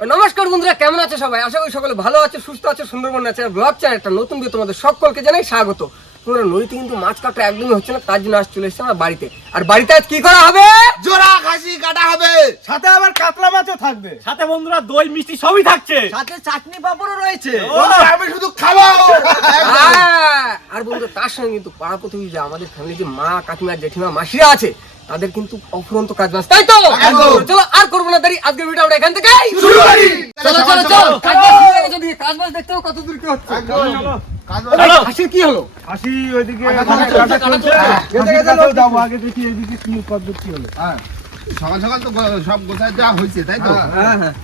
নমস্কার বন্ধুরা কেমন আছে সবাই? আশা করি সকলে ভালো আছে সুস্থ আছে সুন্দরবন আছে। ব্লগ চ্যানেল একটা নতুন ভিডিও তোমাদের সকলকে জানাই স্বাগত। তোমরা নদীতে কিন্তু মাছ কাটা একদমই হচ্ছে না তার জন্য আজ চলে এসেছে আমার বাড়িতে। আর বাড়িতে আজ কি করা হবে? জোড়া খাসি কাটা হবে। সাথে আবার কাতলা মাছও থাকবে। সাথে বন্ধুরা দই মিষ্টি সবই থাকছে। সাথে চাটনি পাপড়ও রয়েছে। আমি শুধু খাব। হ্যাঁ, আর বন্ধুরা তার সঙ্গে কিন্তু পাড়া প্রতিবেশী আমাদের ফ্যামিলি যে মা কাকিমা জেঠিমা মাসিরা আছে তাদের কিন্তু অফুরন্ত কাজ বাজ তাই তো? চলো আর করব না দেরি আজকের ভিডিও আমরা এখান থেকে শুরু করি। চলো চলো চলো। কাজ হয়ে বাজ দেখতে কত দূর কি হচ্ছে। কি হলো? ওইদিকে যাব আগে দেখি কি পদ্ধতি হলো। হ্যাঁ। সকাল সকাল তো সব গোছায় দেওয়া হয়েছে তাই তো? হ্যাঁ হ্যাঁ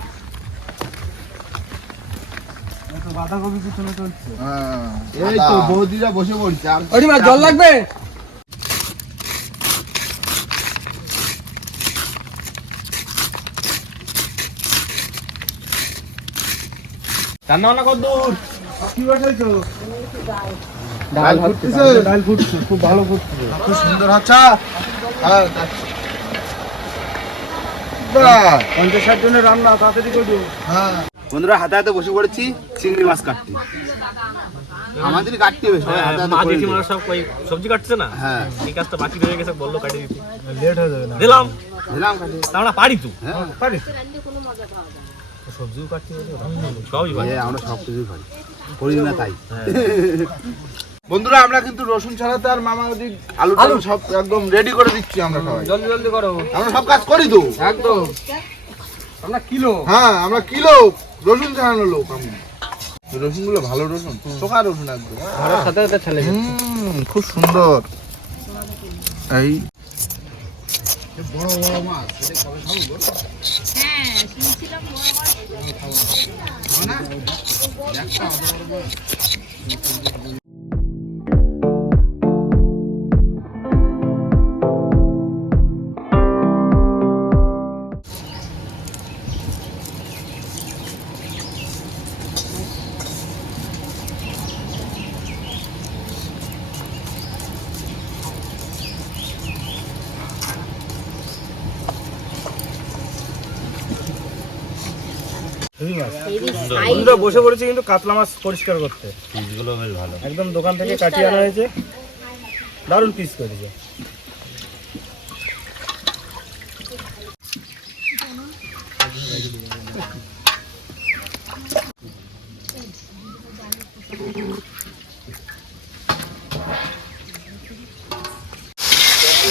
বাঁধাকপি পিছনে চলছে। হ্যাঁ। এই তো বৌদিরা বসে পড়ছে আর জল লাগবে? রান্না বান্না কত দূর। কি বসাইছো ডাল ফুটতেছে ডাল ফুটছে খুব ভালো ফুটছে। খুব সুন্দর হচ্ছে হ্যাঁ পঞ্চাশ ষাট জনের রান্না তাড়াতাড়ি করব হ্যাঁ। বন্ধুরা হাতে হাতে বসে পড়েছি চিংড়ি মাছ কাটতে। আমাদের কাটতে হবে সবাই হাতে হাতে করে দিই। সব ওই সবজি কাটছে না? হ্যাঁ। এই কাজটা বাকি রয়ে গেছে বলল কাটিয়ে দিতে। লেট হয়ে যাবে না। দিলাম। দিলাম কাটে তা পারি তো। হ্যাঁ। পারি সবজিও কাটতে সবই আমরা সব কিছুই পারি করি না তাই। বন্ধুরা আমরা কিন্তু রসুন ছাড়াতে আর মামা ওদিক আলু টালু সব একদম রেডি করে দিচ্ছি আমরা সবাই। জলদি জলদি করো। আমরা সব কাজ করি তো। একদম। আমরা কিলো। হ্যাঁ আমরা কিলো রসুন ছাড়ানো লোক আমরা। রসুনগুলো ভালো রসুন চোখা রসুন একদম। সাথে সাথে ছেলে হুম, খুব সুন্দর। এই। বড় বড় মাছ এটা কবে খাব গো? খাব না? একটা বন্ধুরা বসে পড়েছে কিন্তু কাতলা মাছ পরিষ্কার করতে। ভালো। একদম দোকান থেকে কাটিয়ে আনা হয়েছে। দারুণ পিস করেছে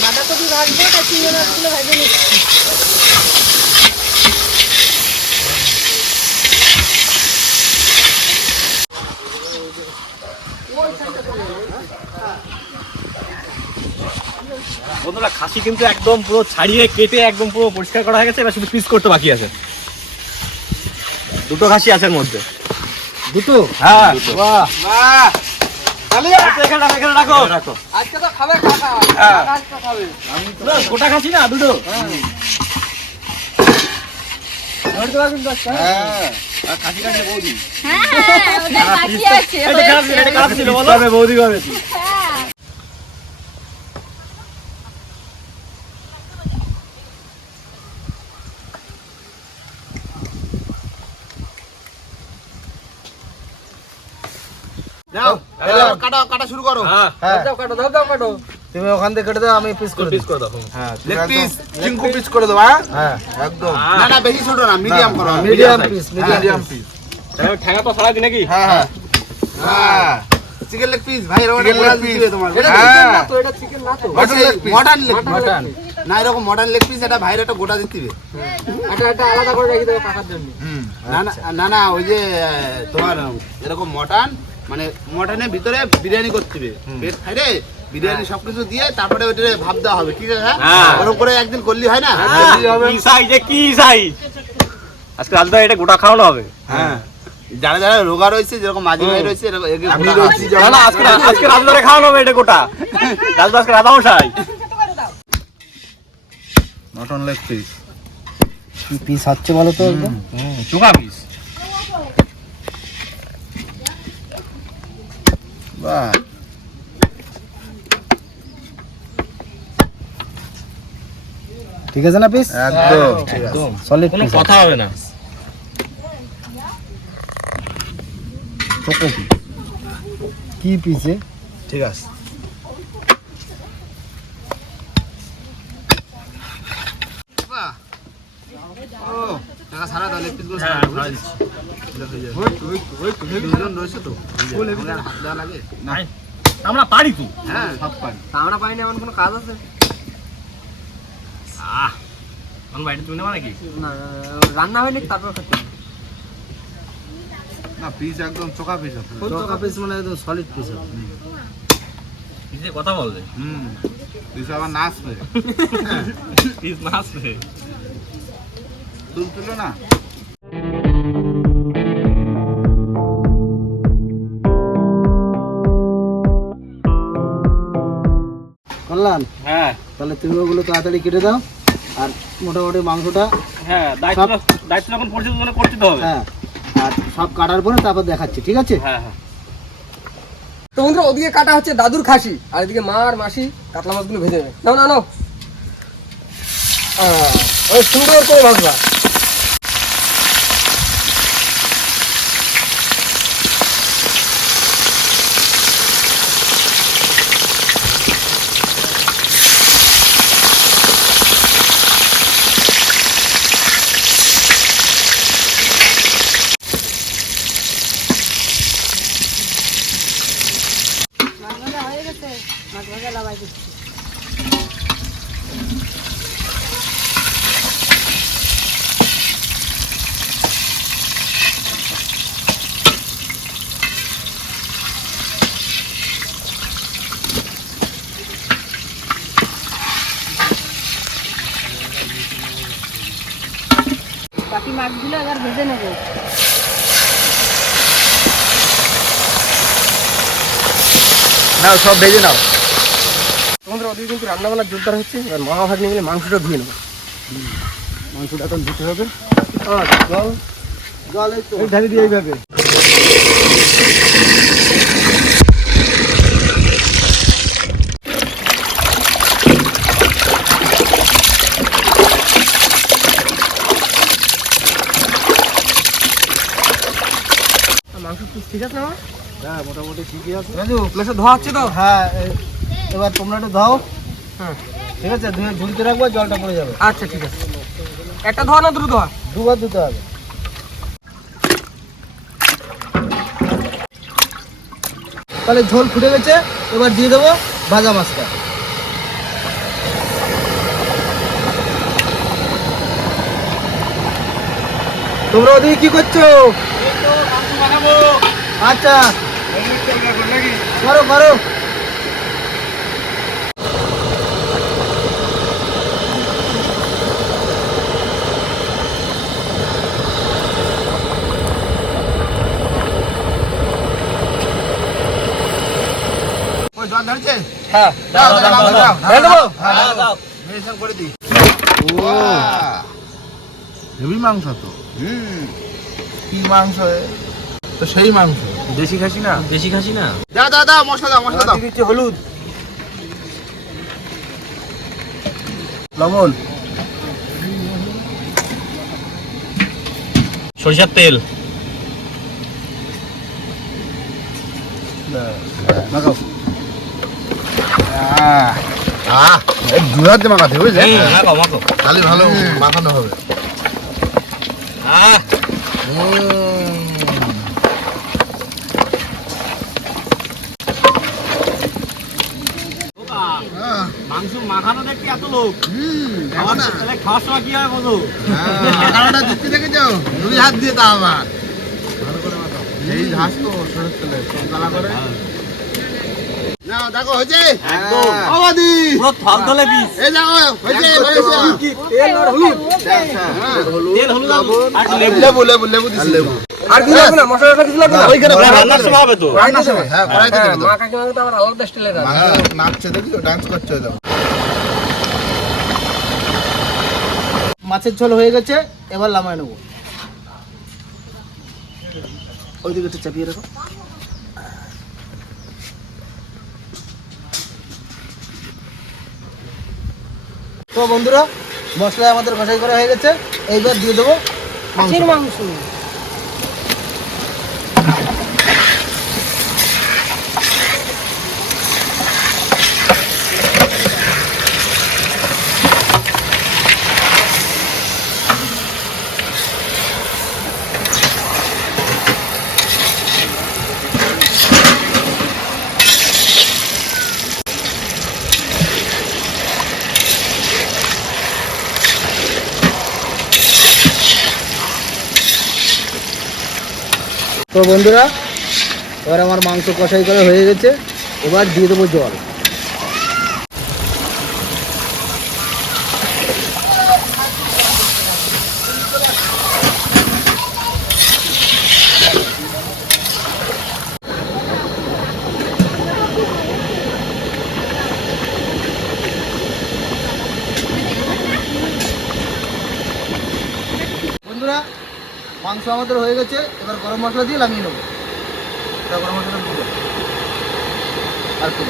বাঁধাকপি ভাজবো তা চিংড়ি মাছগুলো ভাজে নিচ্ছি বন্ধুরা খাসি কিন্তু একদম পুরো ছাড়িয়ে কেটে একদম পুরো পরিষ্কার করা হয়ে গেছে। এবার শুধু পিস করতে বাকি আছে। দুটো খাসি আছে এর মধ্যে। দুটো? হ্যাঁ। বাহ! এখানে রাখো, এখানে রাখো। রাখো। আজকে তো খাবে কাকা হ্যাঁ। কাকা আজকে খাবে না, গোটা খাসি না দুটো ধরতে পারবেন তো আজকে? হ্যাঁ, আর খাসি খাসি বৌদি। হ্যাঁ হ্যাঁ ওদের বাকি আছে এটা খারাপ ছিল, এটা খারাপ ছিল বলো বৌদি করে হ্যাঁ নাও, এবার কাটা শুরু করো। হ্যাঁ। হ্যাঁ। দাও কাটো দাও দাও কাটো। তুমি ওখান থেকে কেটে দাও আমি পিস করে পিস করে দাও হ্যাঁ লেগ পিস চিঙ্কু পিস করে দেবো হ্যাঁ? হ্যাঁ একদম। না না বেশি ছোট না মিডিয়াম করো। মিডিয়াম পিস মিডিয়াম পিস ঠ্যাঙা তো সারাই নাকি? হ্যাঁ হ্যাঁ। হ্যাঁ। চিকেন লেগ পিস ভাই একটা গোটা piece। দিবে তোমার। এটা চিকেন না তো এটা চিকেন না তো। মডার্ন লেগ পিস মাটন না এরকম মডার্ন লেগ পিস এটা ভাইয়ের একটা গোটা দিতে এটা এটা আলাদা করে রেখে দেবে কাকার জন্য। না না না না ওই যে তোমার এরকম মটন মানে মটনের ভিতরে বিরিয়ানি করতে হবে। পেট খাইরে বিরিয়ানি সবকিছু দিয়ে তারপরে ওইটা ভাব দেওয়া হবে ঠিক আছে? হ্যাঁ। ওরকম করে একদিন করলি হয় না? কি সাইজ কি সাইজ আজকে আলাদা এটা গোটা খাওয়ানো হবে? হ্যাঁ। যারা যারা রোগা রয়েছে যেরকম মাঝি ভাই রয়েছে আজকে আজকে রাজদারে খাওয়ানো হবে এটা গোটা। রাজদা আজকে মটন লেগ পিস কি পিস হচ্ছে বলো তো? চুকা পিস বাহ ঠিক আছে না পিস? একদম। একদম। সলিড কোনো কথা হবে না। কি পিসে ঠিক আছে। সারা দাও লেগ পিসগুলো সারা দুজন রয়েছে তো? আমাকে আর হাত দেওয়া লাগে? নাই আমরা পারি তো। হ্যাঁ সব পারি। তা আমরা পাইনি এমন কোনো কাজ আছে? আহ আমার তুমি নেবা নাকি? না রান্না হয়নি তারপর খেতে না পিস একদম চোখা পিস মানে একদম সলিড পিস পিসে কথা বলবে। হুম পিস আবার নাচবে পিস না আসবে তুলো না? কল্যাণ হ্যাঁ। তাহলে তুমি ওগুলো তাড়াতাড়ি কেটে দাও আর মোটামুটি মাংসটা হ্যাঁ দায়িত্ব দায়িত্ব যখন পড়ছে তখন করতে হবে। হ্যাঁ আর সব কাটার পরে তারপর দেখাচ্ছি ঠিক আছে? হ্যাঁ হ্যাঁ। তো বন্ধুরা ওদিকে কাটা হচ্ছে দাদুর খাসি আর এদিকে মা আর মাসি কাতলা মাছগুলো ভেজে নেবে। নাও না নাও। সুন্দর করে ভাজবা মাছ ভাজা হয়ে গেছে মাছ ভাজা লাগাই দিচ্ছি বাকি মাছগুলো আবার ভেজে নেব। নাও সব ভেজে নাও। তোমাদের ওদিকে কিন্তু রান্না বান্না জোরদার হচ্ছে এবার মা ভাগ নিয়ে গেলে মাংসটা ধুয়ে নেব। মাংসটা এখন দিতে হবে। আর জল জল এই ঢালি দিয়ে এইভাবে মাংস পিস ঠিক আছে না হ্যাঁ মোটামুটি ঠিকই আছে। রাজু প্লেসে ধোয়া হচ্ছে তো? হ্যাঁ এবার তোমরা একটু দাও হ্যাঁ ঠিক আছে ধুয়ে ঝুলতে রাখব জলটা পড়ে যাবে। আচ্ছা ঠিক আছে। একটা ধোয়া না দুটো ধোয়া? দুবার ধুতে হবে। তাহলে ঝোল ফুটে গেছে এবার দিয়ে দেবো ভাজা মাছটা। তোমরা ওদিকে কি করছ? আচ্ছা। করো করো। হ্যাঁ। দাও দাও দাও দাও হয়ে হ্যাঁ দাও মেডিসিন করে দিই। ও। হেভি মাংস তো। হুম। কি মাংস তো সেই মাংস। দেশি খাসি না? দেশি খাসি না? দাও দাও দাও মশলা দাও মশলা দাও। দিচ্ছি হলুদ। লবণ। সরিষার তেল। মাখাতে বুঝলে? মাখো তাহলে ভালো মাখানো হবে। আহ, মাংস মাখানো দেখি এত লোক। দেখো তাহলে খাওয়ার সময় কি হবে বলো? হ্যাঁ, মাখানোটা দিচ্ছি দেখেছ? দুই হাত দিয়ে তা আবার। ভালো করে মাখাও। এই ঘাস তো সরষের তেলে কালা করে। দেখো হয়েছে? একদম। অবাদি পুরো থল থলে পিস। এই দেখো হয়েছে হয়েছে। তেল আর হলুদ। হ্যাঁ, তেল হলুদ আর আর লেবু। লেবু লেবু লেবু দিছি। লেবু। আর কিছু লাগবে না মশলা টশলা কিছু লাগবে না। ওইখানে রান্নার সময় হবে। তো। রান্নার সময় কড়াইতে দেবে মা কাকিমা তো আবার আলাদা স্টাইলের রান্না হ্যাঁ, নাচছে দেখি ডান্স করছে দাও মাছের ঝোল হয়ে গেছে, এবার লামায় নেব। ওইদিকে একটু চাপিয়ে রাখো। তো বন্ধুরা মশলা আমাদের ঘষাই করা হয়ে গেছে, এইবার দিয়ে দেবো। মাংস। তো বন্ধুরা এবার আমার মাংস কষাই করা হয়ে গেছে। এবার দিয়ে দেবো জল বন্ধুরা মাংস আমাদের হয়ে গেছে এবার গরম মশলা দিয়ে নামিয়ে নেব। গরম মশলা আর কি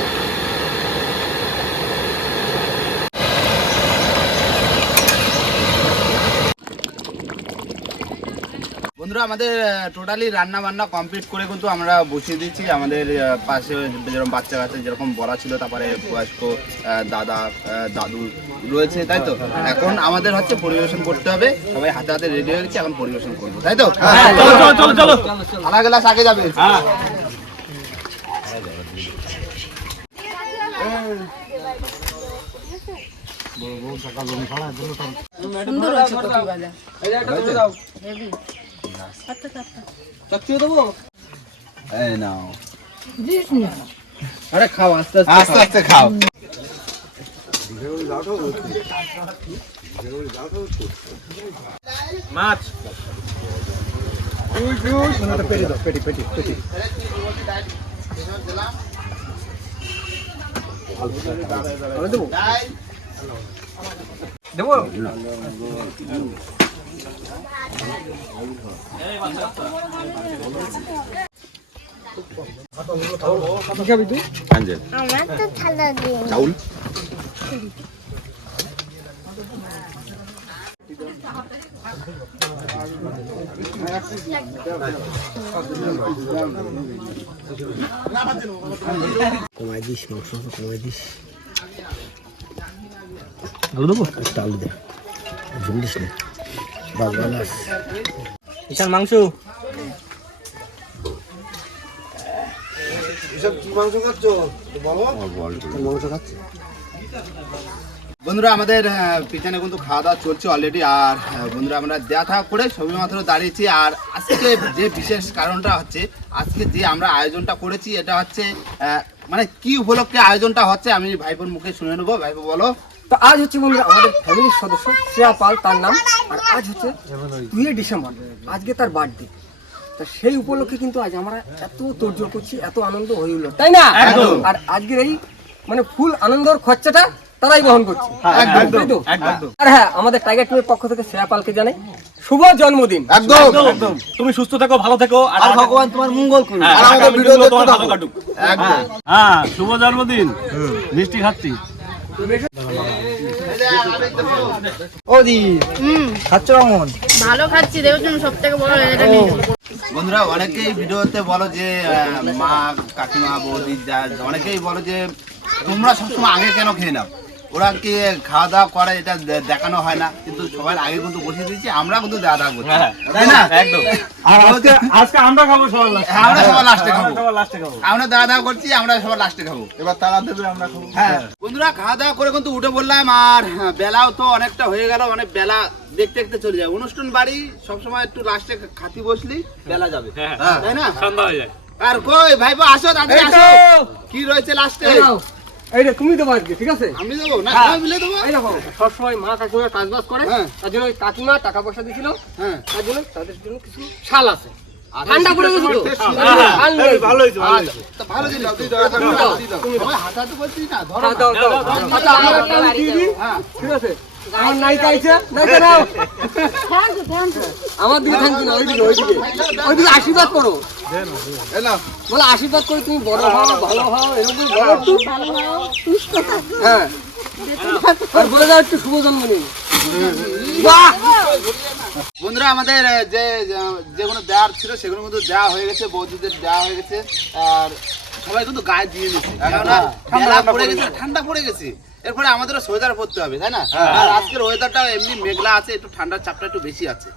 বন্ধুরা আমাদের টোটালি রান্না বান্না কমপ্লিট করে কিন্তু আমরা বসিয়ে দিচ্ছি আমাদের পাশে যেরকম বাচ্চা কাচ্চা যেরকম বলা ছিল তারপরে বয়স্ক দাদা দাদু রয়েছে তাই তো? এখন আমাদের হচ্ছে পরিবেশন করতে হবে। সবাই হাতে হাতে রেডি হয়ে গেছে এখন পরিবেশন করব তাই তো? চলো চলো চলো চলো। থালা গ্লাস আগে যাবে। সুন্দর হয়েছে এই চকচিও দেবো দিস না আরে খাও আস্তে আস্তে আস্তে আস্তে খাও দেবো দিন কমাই দিস মাংস কমাই আলু দেবো? একটা আলু দে। ঝুল না। বাস মাংস। বন্ধুরা আমাদের পিছনে কিন্তু খাওয়া দাওয়া চলছে অলরেডি আর বন্ধুরা আমরা দেওয়া থাকা করে সবই মাত্র দাঁড়িয়েছি। আর আজকে যে বিশেষ কারণটা হচ্ছে আজকে যে আমরা আয়োজনটা করেছি এটা হচ্ছে আহ, মানে কি উপলক্ষে আয়োজনটা হচ্ছে আমি ভাইপোর মুখে শুনে নেব। ভাইপো বলো। তো আজ হচ্ছে বন্ধুরা আমাদের ফ্যামিলির সদস্য শ্রেয়া পাল তার নাম। আর আজ হচ্ছে দুই ডিসেম্বর আজকে তার বার্থডে। তা সেই উপলক্ষে কিন্তু আজ আমরা এত তোড়জোড় করছি এত আনন্দ হয়ে উঠল তাই না? আর আজকের এই মানে ফুল আনন্দর খরচাটা তারাই বহন করছে? একদম। আর হ্যাঁ আমাদের টাইগার টিমের পক্ষ থেকে শ্রেয়া পালকে জানাই শুভ জন্মদিন। একদম। একদম। তুমি সুস্থ থাকো ভালো থেকো আর ভগবান তোমার মঙ্গল করুন হ্যাঁ, আর আমাদের ভিডিও দেখতে তোমার ভালো কাটুক। একদম হ্যাঁ শুভ জন্মদিন। মিষ্টি খাচ্ছি। ওদি খাচ্ছ কেমন? ভালো খাচ্ছি দেখুন সব থেকে বড় এটা নিয়ে বন্ধুরা অনেকেই ভিডিওতে বলো যে আহ, মা কাকিমা বৌদি যা অনেকেই বলো যে তোমরা সবসময় আগে কেন খেয়ে নাও? ওরা কি খাওয়া দাওয়া করে এটা দেখানো হয় না কিন্তু সবার আগে কিন্তু বসিয়ে দিচ্ছি আমরা কিন্তু দেওয়া দাওয়া করছি। হ্যাঁ, তাই না? একদম। আজকে আজকে আমরা খাব সবার লাস্টে হ্যাঁ, আমরা সবার লাস্টে খাব। সবার লাস্টে খাব। আমরা দাওয়া দাওয়া করছি আমরা সবার লাস্টে খাব। এবার তারা দেবে আমরা খাব। হ্যাঁ। বন্ধুরা খাওয়া দাওয়া করে কিন্তু উঠে বললাম আর হ্যাঁ, বেলাও তো অনেকটা হয়ে গেল অনেক বেলা দেখতে দেখতে চলে যায়। অনুষ্ঠান বাড়ি সবসময় একটু লাস্টে খাতি বসলি বেলা যাবে। হ্যাঁ তাই না? সন্ধ্যা হয়ে যায়। আর কই ভাইপো আসো তো! আসো। কি রয়েছে লাস্টে এই নাও। এই রে তুমি দেবো আজকে ঠিক আছে? আমি দেবো? না হ্যাঁ। মিলে দেবো? এই দেখো সবসময় মা কাকিমা করে হ্যাঁ। তার জন্য ওই কাকিমা টাকা পয়সা দিয়েছিল হ্যাঁ। তার জন্য তাদের জন্য কিছু শাল আছে। ঠান্ডা। ভালো হয়েছে ভালো আমার। হ্যাঁ ঠিক আছে। নাও। দিকে থ্যাংক ইউ না ওইদিকে ওইদিকে। ওইদিকে আশীর্বাদ করো। বলে আশীর্বাদ করে তুমি বড় হও ভালো হও এরকম একটু থাকো। হ্যাঁ। আর বলে দাও একটু শুভ জন্মদিন বন্ধুরা আমাদের যে যে- যেগুলো দেওয়ার ছিল সেগুলো কিন্তু দেওয়া হয়ে গেছে বৌদিদের দেওয়া হয়ে গেছে আর সবাই কিন্তু গায়ে দিয়ে নিচ্ছে কেননা বেলা পড়ে গেছে। ঠান্ডা পড়ে গেছে। এরপরে আমাদেরও সোয়েটার পরতে হবে তাই না? আর আজকের ওয়েদারটা এমনি মেঘলা আছে একটু ঠান্ডার চাপটা একটু বেশি আছে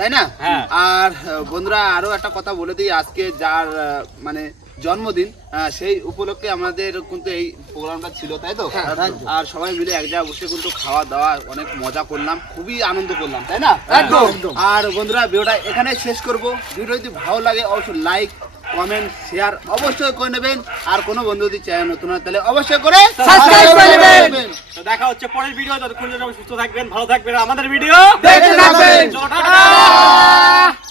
তাই না? হ্যাঁ। আর বন্ধুরা আরও একটা কথা বলে দিই আজকে যার মানে জন্মদিন সেই উপলক্ষে আমাদের কিন্তু এই প্রোগ্রামটা ছিল তাই তো? আর সবাই মিলে এক জায়গায় বসে কিন্তু খাওয়া দাওয়া অনেক মজা করলাম খুবই আনন্দ করলাম তাই না? একদম। আর বন্ধুরা ভিডিওটা এখানে শেষ করব। ভিডিও যদি ভালো লাগে অবশ্যই লাইক কমেন্ট শেয়ার অবশ্যই করে নেবেন। আর কোনো বন্ধু যদি চায় নতুন হয় তাহলে অবশ্যই করে সাবস্ক্রাইব করে নেবেন। তো দেখা হচ্ছে পরের ভিডিও ততক্ষণ জন্য সুস্থ থাকবেন ভালো থাকবেন। আমাদের ভিডিও দেখতে থাকবেন। টাটা।